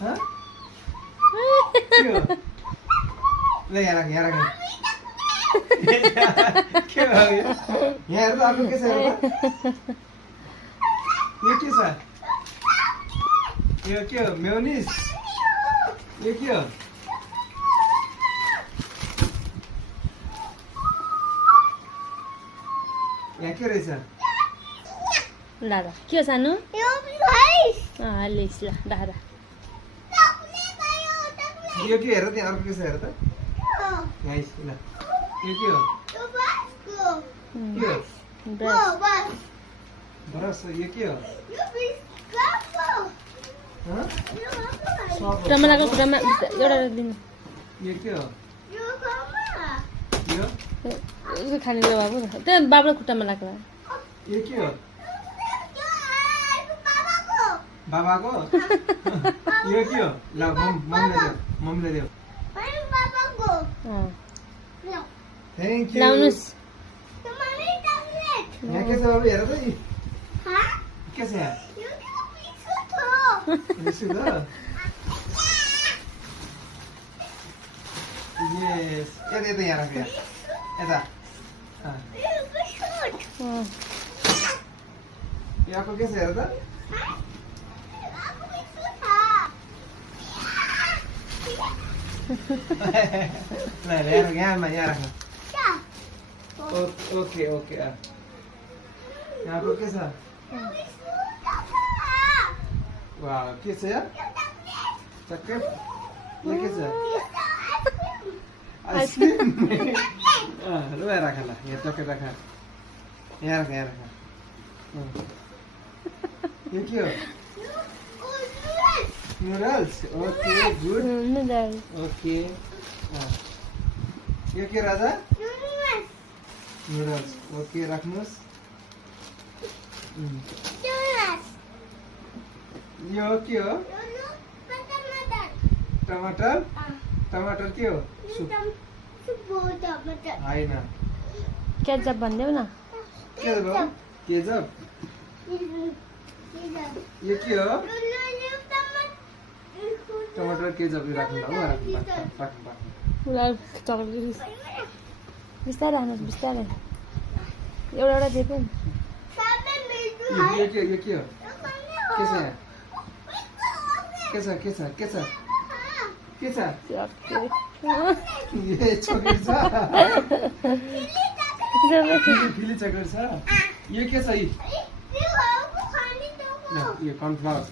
हाँ क्यों ले यहाँ रख क्यों यहाँ हेर तो आपको कैसे हेर ये क्या सा ये क्या मेयोनीज ये क्या यहाँ क्या रहेछ दादा के हो सानो यो गाइस लिस ल दादा यो के हेर त्यहाँ अर्को कैसे हेर त गाइस ल यो के हो यो बस को के हो ब्रस बस ब्रस यो के हो यो बिस गफो हाँ यो गफो टमाटरको खुट्टामा एउटा दिनु यो के हो यो गफो यो यो खाने जो बाबु त्यो बाबुको खुट्टामा लाग्ला यो के हो यो बाबाको बाबाको यो के हो ल मम्मीले देऊ अनि बाबाको ल थ्याङ्क यू लाउनुस् तुम्हारे टैबलेट यहाँ के छ बाबु हेर त यी हाँ के छ यहाँ यो के पिसो थो यसो त यस यता यता यहाँ राख यहाँ यता अँ, यो बिस्कुट यो अर्को के छ हेर त आपको बिस्कुट था ल यहाँ राख यहाँ राख्नु क्या ओके ओके अँ यहाँ अर्को के छ बिस्कुट था वा के छ यहाँ चक्लेट यो के छ आइसक्रिम ल राख ल यहाँ चक्लेट राख यहाँ राख अँ। यो के हो नुडल्स ओके गुड ओके अँ। यो के राजा नुडल्स ओके राख्नुहोस् यो के हो टमाटर टमाटर के हो सुप होइन केचप भनिदेऊ न के हो बाबु केचप यो के हो टमाटर केचप राख्नु ल राख्नु चक्लेट बिस्तारै हाल्नुहोस् बिस्तारै एउटा एउटा दिएको नि यो के हो के छ यहाँ के छ ये चकलेट छ फिली चकलेट छ यो के छ यी ल यो कर्नफ्लावर